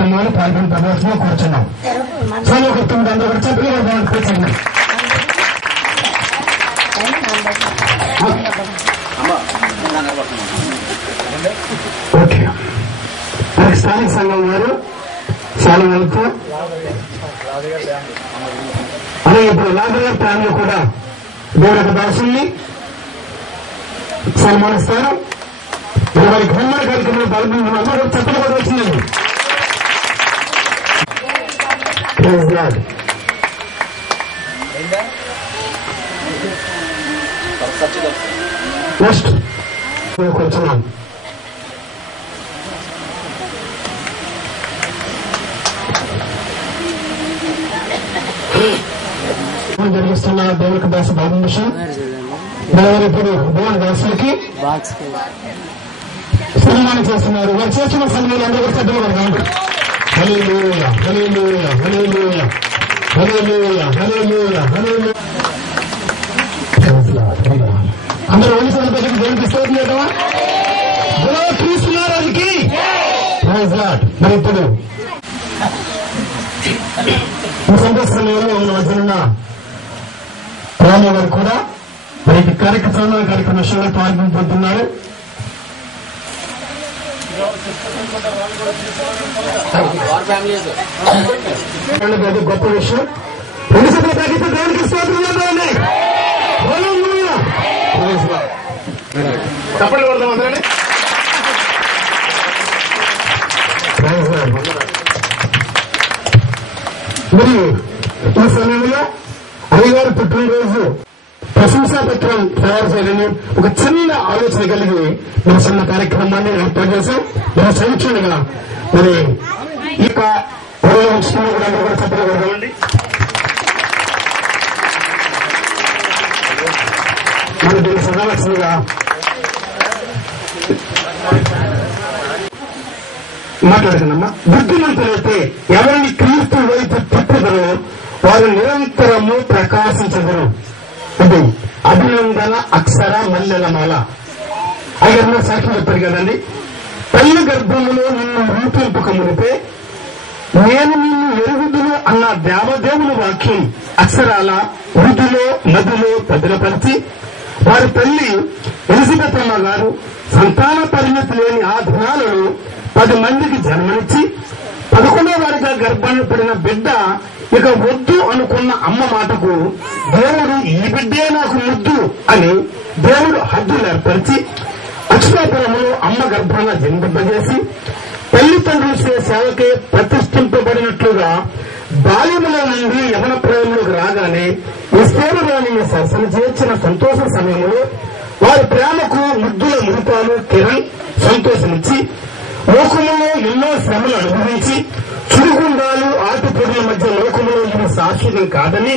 కార్యక్రమాలు పాల్గొని కూర్చున్నాం. సౌకర్యం అందరూ కూడా చక్కగా కూర్చున్నాం. ఓకే, మనకి స్థానిక సంఘం వారు చాలా వెళ్తూ అలాగే ఇప్పుడు లాగర్ ఫ్యామిలీ కూడా దేవుడి దాసుల్ని సన్మానిస్తారు. వారికి హోంవర్క్ కార్యక్రమంలో పాల్గొన్న అందరూ చక్కగా కూడా వచ్చిందండి. నెక్స్ట్ కూర్చున్నాం. జరిగిస్తున్న దేవుడికి దాస బాబు మిషన్ ఇప్పుడు దేవుని దాసులకి సన్మానం చేస్తున్నారు. వారు చేస్తున్న సమయంలో అందరూ సభ్యులు కాదు. హల్లెలూయా హల్లెలూయా హల్లెలూయా హల్లెలూయా హల్లెలూయా హల్లెలూయా. అందరూ ఒళ్ళు సందర్భంగా దేవుడికి స్తోత్రం చేద్దామా? క్రీస్తు మహారాజుకి ప్రైజ్ లార్డ్. మరి ఇప్పుడు ఈ సంతోష సమయంలో ఉన్న మధ్యనున్న రాము గారు కూడా మరి కార్యక్రమ విషయంలో పాల్గొంటున్నారు. గొప్ప విషయం. రెండు సభ్యులు తగ్గితే దేవునికి స్తోత్రం చేద్దామండి. తప్పని కొడదాం అందరని. మరి ఈ సమయంలో అయ్యగారు పుట్టినరోజు ప్రశంసా పత్రం తయారు చేయాలని ఒక చిన్న ఆలోచన కలిగి మన చిన్న కార్యక్రమాన్ని ఏర్పాటు చేశాం. మన సంక్షేమంగా మరి ఈ యొక్క కూడా చెప్పడం కొడదామండి. మరి దీన్ని సదాలక్ష్మిగా మాట్లాడుతున్నామ్మా. బుద్ధిమంతులైతే ఎవరిని క్రీస్తు వైపు తిప్పుదరో వారు నిరంతరము ప్రకాశించగలరు. ఇది అభినందన అక్షర మల్లెలమాల. అయ్యన్న సాక్షి చెప్పారు కదండి. తల్లి గర్భములో నిన్ను రూపింపక మునిపే నేను నిన్ను ఎరుగుదును అన్న దేవదేవుని వాక్యం అక్షరాల వృద్ధిలో నదిలో భద్రపరిచి వారి తల్లి ఎలిజబెత్ అమ్మ గారు సంతాన పరిమితి లేని ఆ దినాలలో 10 మందికి జన్మనిచ్చి 11వ వారిగా గర్భాన్ని పడిన బిడ్డ ఇక వద్దు అనుకున్న అమ్మ మాటకు దేవుడు ఈ బిడ్డే నాకు ముద్దు అని దేవుడు హద్దులు ఏర్పరిచి అక్షరాపురంలో అమ్మ గర్భాన్ని జన్మింపజేసి తల్లిదండ్రులు సేవకే ప్రతిష్ఠింపబడినట్లుగా బాల్యములో నుండి యవన ప్రాయంలోకి రాగానే విస్తేరులోని సరసన చేర్చిన సంతోష సమయంలో వారి ప్రేమకు ముద్దుల మురిపాలు కిరణ్ సంతోషమిచ్చి లోకములో ఎన్నో శ్రమలు అనుభవించి చురుగుండాలు ఆటుపొడుల మధ్య లోకములో ఇది శాశ్వతం కాదని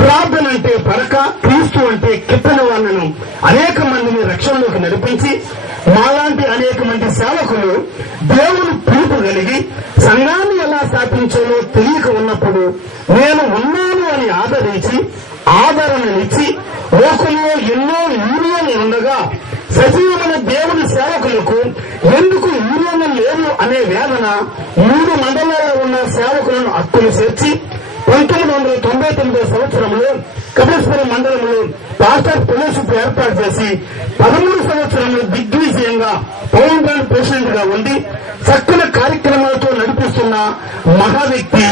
ప్రార్థన అంటే పరక క్రీస్తు అంటే కిట్టని వాళ్ళను అనేక మందిని రక్షణలోకి నడిపించి మాలాంటి అనేక మంది సేవకులు దేవుని పిలుపు కలిగి సంఘాన్ని ఎలా స్థాపించాలో తెలియక ఉన్నప్పుడు నేను ఉన్నాను అని ఆదరించి ఆదరణనిచ్చి లోకంలో ఎన్నో యూనియన్లు ఉండగా సజీవమైన దేవుని సేవకులకు ఎందుకు యూనియన్లు లేవు అనే వేదన 3 మండలాల్లో ఉన్న సేవకులను హక్కులు చేర్చి 1999 సంవత్సరంలో కపిలేశ్వరం మండలంలో పాస్టర్ ఫెలోషిప్ ఏర్పాటు చేసి 13 సంవత్సరంలో దిగ్విజయంగా పవన్ బ్రాండ్ ప్రెసిడెంట్ గా ఉండి చక్కని కార్యక్రమాలతో నడిపిస్తున్న మహా వ్యక్తి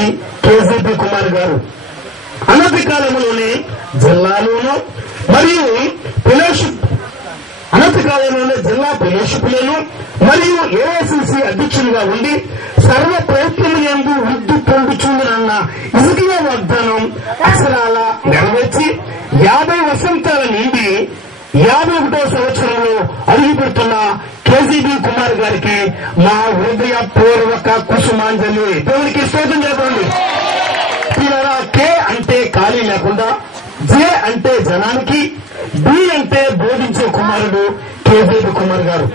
కేజీపీ కుమార్ గారు అనతి కాలంలోనే జిల్లాలోనూ మరియు ఫెలోషిప్ అనతి కాలంలోనే జిల్లా ఫెలోషిప్లను మరియు ఏఐసిసి అధ్యక్షునిగా ఉండి సర్వ ప్రయత్నము యందు వృద్ధి పొందుచుందనన్న ఇసుకీయ వాగ్దానం అక్షరాల నెరవేర్చి 50 వసంతాల నుండి 51వ సంవత్సరంలో అడుగుపెడుతున్న కేజీబీ కుమార్ గారికి మా హృదయపూర్వక కుసుమాంజలి. దేవునికి స్తోత్రం చెప్పండి. కే అంటే ఖాళీ లేకుండా, జే అంటే జనానికి, బి అంటే బోధించే కుమారుడు కేజీబీ కుమార్ గారు.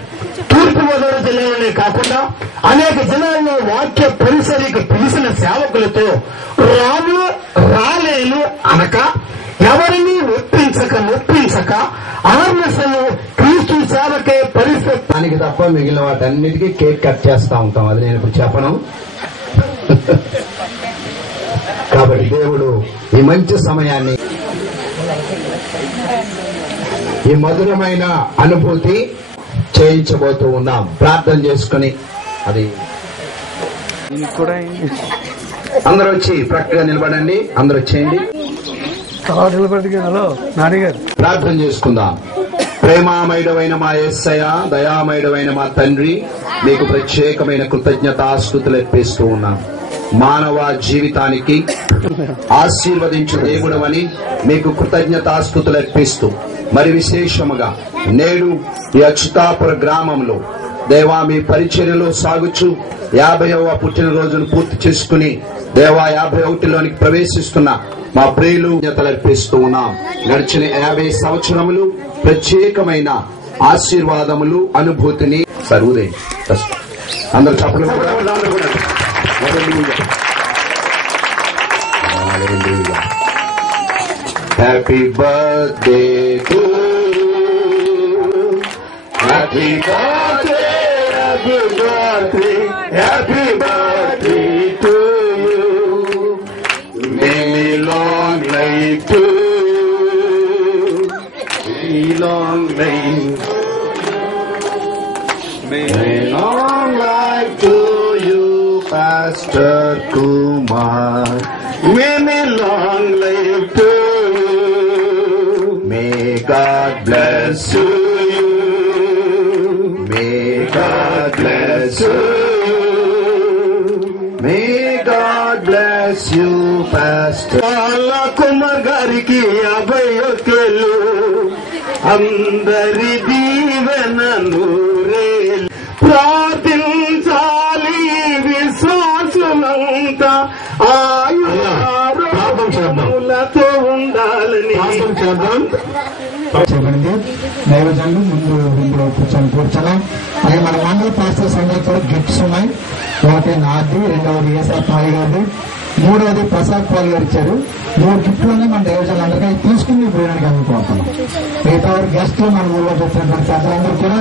తూర్పుగోదావరి జిల్లాలోనే కాకుండా అనేక జిల్లాల్లో వాక్య పరిసరికి పిలిచిన సేవకులతో రాలేను అనక ఎవరిని నొప్పించక ఆర్మసలు క్రీస్తు సేవకే పరిస్థితి దానికి తప్ప మిగిలిన వాటన్నిటికీ కేక్ కట్ చేస్తా ఉంటాం. అది నేను ఇప్పుడు చెప్పను. కాబట్టి దేవుడు ఈ మంచి సమయాన్ని, ఈ మధురమైన అనుభూతి చేయించబోతూ ఉన్నాం. ప్రార్థన చేసుకుని అది అందరూ వచ్చి ప్రక్కగా నిలబడండి. అందరూ వచ్చేయండి, ప్రార్థన చేసుకుందాం. ప్రేమామయుడమైన మా యేసయ్య, దయామయుడమైన మా తండ్రి, మీకు ప్రత్యేకమైన కృతజ్ఞతాస్తుతులు అర్పిస్తూ ఉన్నాం. మానవ జీవితానికి ఆశీర్వదించు దేవుడవని మీకు కృతజ్ఞతాస్తుతులు అర్పిస్తూ, మరి విశేషముగా నేడు ఈ అచ్యుతాపుర గ్రామంలో దేవా మీ పరిచర్యలో సాగుచు 50వ పుట్టినరోజును పూర్తి చేసుకుని దేవా 51లోనికి ప్రవేశిస్తున్న మా ప్రియులు అర్పిస్తూ ఉన్నాం. గడిచిన 50 సంవత్సరములు ప్రత్యేకమైన ఆశీర్వాదములు, అనుభూతిని సరువుదే అందరూ చెప్పలు. Happy birthday to happy birthday, happy birthday, happy birthday to you. Many long life to you, many long life, many long life to you, Pastor Kumar. Many long life to you. May God bless you. May God bless you. May God bless you, Pastor. Kumar గారికి 51 అందరి దీవెన నూరేలు. ప్రార్థించాలి విశ్వాసమంతా ఆయులతో ఉండాలని చేయబడింది. దైవజనులు ముందు కూర్చొని అలాగే మన మండల పాస్టర్స్ అందరికీ కూడా గిఫ్ట్స్ ఉన్నాయి. ఒకటి నాది, రెండవది ఏసాఫ్ పాల్ గారిది, మూడవది ప్రసాద్ పాల్ గారు ఇచ్చారు. 3 గిఫ్ట్లోనే మన దైవజనులు అందరికీ తీసుకుని పోయడానికి అనుకుంటున్నాం. మిగతా గెస్ట్లు మన ఊళ్ళో వచ్చినటువంటి పెద్దలందరూ కూడా